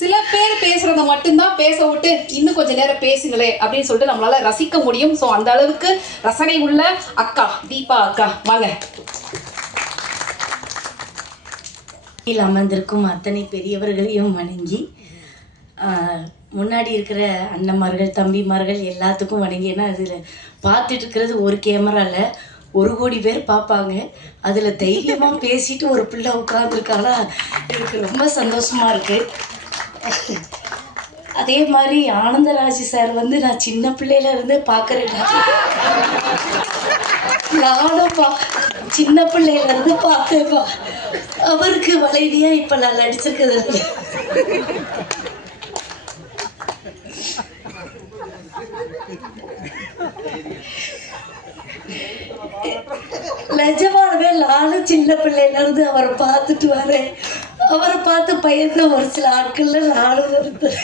சில பேர் பேசுறத மட்டும்தான் பேச விட்டு இன்னும் கொஞ்ச நேரம் பேசுங்களே அப்படின்னு சொல்லிட்டு நம்மளால ரசிக்க முடியும். ஸோ அந்த அளவுக்கு ரசனை உள்ள அக்கா தீபா அக்கா வாங்க. அமர்ந்திருக்கும் அத்தனை பெரியவர்களையும் வணங்கி, முன்னாடி இருக்கிற அண்ணன்மார்கள் தம்பிமார்கள் எல்லாத்துக்கும் வணங்கி. ஏன்னா அதில் பார்த்துட்டு இருக்கிறது ஒரு கேமராவில் 1 கோடி பேர் பார்ப்பாங்க. அதில் தைரியமாக பேசிட்டு ஒரு பிள்ளை உட்காந்துருக்காளா, எனக்கு ரொம்ப சந்தோஷமாக இருக்குது. அதே மாதிரி ஆனந்தராஜ் சார் வந்து நான் சின்ன பிள்ளையில இருந்து பார்க்குறேன். நானும்ப்பா சின்ன பிள்ளையில இருந்து பார்த்தேன்ப்பா. அவருக்கு வளைவியா இப்போ நான் நடிச்சிருக்கிறது. நிஜமானவே நானும் சின்ன பிள்ளையில இருந்து அவரை பார்த்துட்டு வரேன். அவரை பார்த்து பயந்த ஒரு சில ஆட்கள்ல நானும் வருத்தேன்.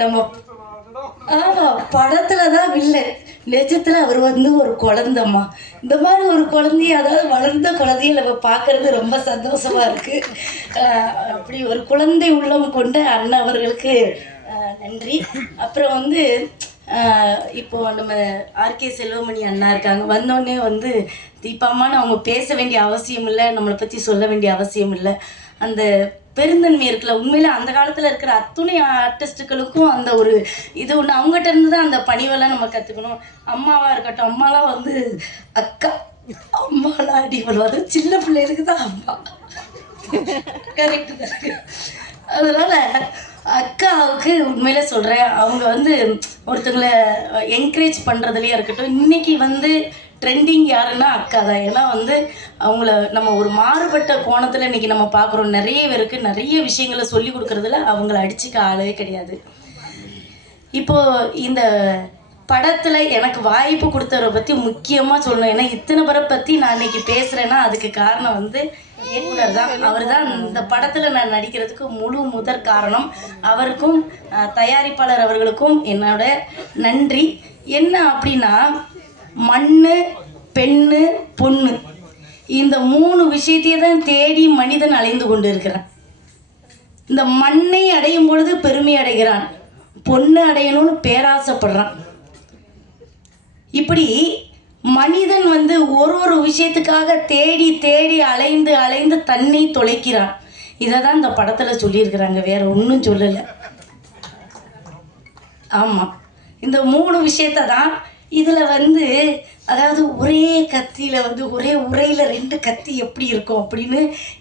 நம்ம படத்துல தான் வில்லன், நிஜத்துல அவர் வந்து ஒரு குழந்தைம்மா. இந்த மாதிரி ஒரு குழந்தைய, அதாவது வளர்ந்த குழந்தைய நம்ம பார்க்கறது ரொம்ப சந்தோஷமா இருக்கு. அப்படி ஒரு குழந்தை உள்ளம் கொண்ட அண்ணன் அவர்களுக்கு நன்றி. அப்புறம் வந்து இப்போ நம்ம ஆர்கே செல்வமணி அண்ணா இருக்காங்க. வந்தோடனே வந்து தீபாமான்னு அவங்க பேச வேண்டிய அவசியம் இல்லை, நம்மளை பற்றி சொல்ல வேண்டிய அவசியம் இல்லை. அந்த பெருந்தன்மை இருக்குல்ல, உண்மையில அந்த காலத்தில் இருக்கிற அத்துணை ஆர்டிஸ்ட்டுகளுக்கும் அந்த ஒரு இது ஒன்று. அவங்ககிட்ட இருந்து தான் அந்த பணிவெல்லாம் நம்ம கற்றுக்கணும். அம்மாவாக இருக்கட்டும், அம்மாலாம் வந்து அக்கா அம்மாலாம் அடி பண்ணுவாங்க. சின்ன பிள்ளைகளுக்கு தான் அம்மா, கரெக்டு தாங்க. அதனால் அக்காவுக்கு உண்மையில சொல்கிறேன், அவங்க வந்து ஒருத்தங்களை என்கரேஜ் பண்ணுறதுலையே இருக்கட்டும். இன்றைக்கி வந்து ட்ரெண்டிங் யாருன்னா அக்கா தான். ஏன்னா வந்து அவங்கள நம்ம ஒரு மாறுபட்ட கோணத்தில் இன்றைக்கி நம்ம பார்க்குறோம். நிறைய பேருக்கு நிறைய விஷயங்களை சொல்லி கொடுக்குறதுல அவங்கள அடிச்சுக்க ஆளவே கிடையாது. இப்போது இந்த படத்தில் எனக்கு வாய்ப்பு கொடுத்தவரை பற்றி முக்கியமாக சொல்லணும். ஏன்னா இத்தனை பேரை பற்றி நான் இன்றைக்கி பேசுகிறேன்னா அதுக்கு காரணம் வந்து இயக்குனர் தான். அவர் தான் இந்த படத்தில் நான் நடிக்கிறதுக்கு முதற் காரணம். அவருக்கும் தயாரிப்பாளர் அவர்களுக்கும் என்னோட நன்றி. என்ன அப்படின்னா, மண்ணு, பெண்ணு, பொண்ணு, இந்த 3 விஷயத்தையே தான் தேடி மனிதன் அலைந்து கொண்டு இருக்கிறான். இந்த மண்ணை அடையும் பொழுது பெருமை அடைகிறான், பொண்ணு அடையணும்னு பேராசைப்படுறான். இப்படி மனிதன் வந்து ஒரு விஷயத்துக்காக தேடி தேடி அலைந்து அலைந்து தன்னை தொலைக்கிறான். இதை தான் இந்த படத்தில் சொல்லியிருக்கிறாங்க, வேற ஒன்றும் சொல்லலை. ஆமாம், இந்த 3 விஷயத்தை தான் இதில் வந்து, அதாவது ஒரே கத்தியில் வந்து ஒரே உரையில் 2 கத்தி எப்படி இருக்கும் அப்படின்னு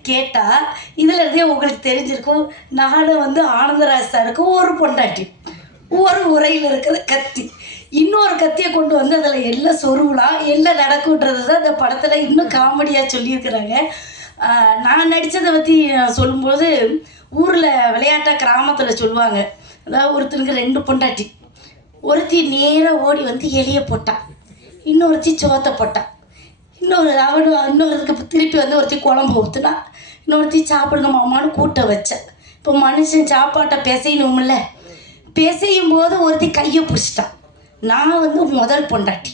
கேட்டால் இதில் இருந்தே உங்களுக்கு தெரிஞ்சிருக்கும். நானும் வந்து ஆனந்தராஜ் சாருக்கு ஒரு பொண்டாட்டி, ஒரு உரையில் இருக்கிற கத்தி, இன்னொரு கத்தியை கொண்டு வந்து அதில் எல்லாம் சொருவலாம், எல்லாம் நடக்குன்றது தான் இந்த படத்தில் இன்னும் காமெடியாக சொல்லியிருக்கிறாங்க. நான் நடித்ததை பற்றி சொல்லும்போது, ஊரில் விளையாட்டாக கிராமத்தில் சொல்லுவாங்க, அதாவது ஒருத்தனுக்கு 2 பொண்டாட்டி. ஒருத்தி நேராக ஓடி வந்து எலியை போட்டான், இன்னொருத்தி சோத்தை போட்டான், இன்னொருத்துக்கு திருப்பி வந்து ஒருத்தி குழம்பு ஊற்றுனா, இன்னொருத்தி சாப்பிடணுமாமான்னு கூட்ட வச்சேன். இப்போ மனுஷன் சாப்பாட்டை பிசையணும்ல, பிசையும் போது ஒருத்தி கையை பிடிச்சிட்டான். நான் வந்து முதல் பொண்டாட்டி,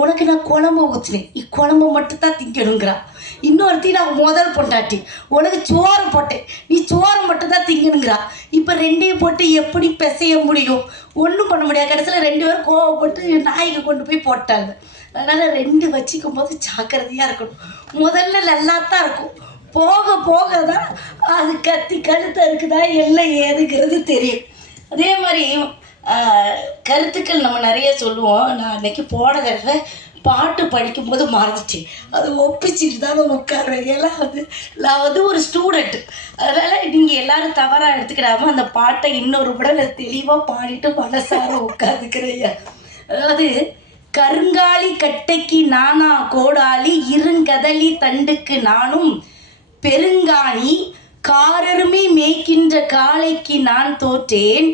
உனக்கு நான் குழம்பு ஊற்றினேன், இக்குழம்பு மட்டும்தான் திங்கணுங்கிறான். இன்னொருத்தி நான் முதல் பொண்டாட்டி, உனக்கு சோறு போட்டேன், நீ சோறு மட்டும்தான் திங்கணுங்கிறா. இப்போ 2ஐயும் போட்டு எப்படி பிசைய முடியும்? ஒன்றும் பண்ண முடியாது. கடைசியில் 2 பேரும் கோவப்பட்டு நாய்க்கு கொண்டு போய் போட்டாங்க. அதனால் 2 வச்சுக்கும் போது ஜாக்கிரதையாக இருக்கணும். முதல்ல நல்லா தான் இருக்கும், போக போக தான் அது கத்தி கழுத்தை இருக்குதா எல்லாம் ஏதுங்கிறது தெரியும். அதே மாதிரி கருத்துக்கள் நம்ம நிறைய சொல்லுவோம். நான் அன்றைக்கி போன தடவை பாட்டு படிக்கும்போது மறந்துச்சு, அது ஒப்பிச்சுட்டு தான் நான் உட்காருவேன். எல்லாம் வந்து நான் வந்து ஒரு ஸ்டூடெண்ட்டு, அதனால் நீங்கள் எல்லோரும் தவறாக எடுத்துக்கிடாமல் அந்த பாட்டை இன்னொரு முறை தெளிவாக பாடிட்டு மனசார உட்காந்துக்கிறேன். அதாவது, கருங்காலி கட்டைக்கு நானா கோடாலி, இருங்கதலி தண்டுக்கு நானும் பெருங்காணி, காரருமை மேய்க்கின்ற காளைக்கு நான் தோற்றேன்,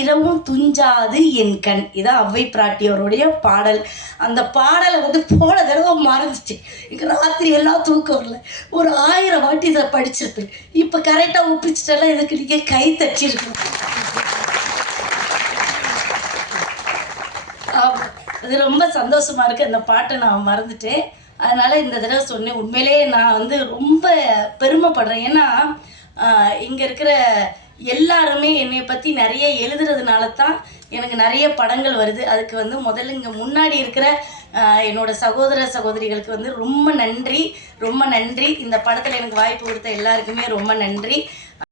இரவும் துஞ்சாது என் கண். இதான் அவ்வை பிராட்டியோருடைய பாடல். அந்த பாடலை வந்து போன தடவை மறந்துச்சு. இங்கே ராத்திரி எல்லாம் தூக்கம் வரல, ஒரு 1000 வாட்டி இதை படிச்சிருப்பேன். இப்போ கரெக்டாக ஒப்பிச்சிட்டெல்லாம் இதுக்கு நீங்கள் கை தட்டிருக்கணும். அது ரொம்ப சந்தோஷமாக இருக்குது. அந்த பாட்டை நான் மறந்துட்டேன், அதனால் இந்த தடவை சொன்னேன். உண்மையிலே நான் வந்து ரொம்ப பெருமைப்படுறேன். ஏன்னா இங்கே இருக்கிற எல்லாருமே என்னை பற்றி நிறைய எழுதுறதுனால தான் எனக்கு நிறைய படங்கள் வருது. அதுக்கு வந்து முதல்ல இங்கே முன்னாடி இருக்கிற என்னோட சகோதர சகோதரிகளுக்கு வந்து ரொம்ப நன்றி. இந்த படத்தில் எனக்கு வாய்ப்பு கொடுத்த எல்லாருக்குமே ரொம்ப நன்றி.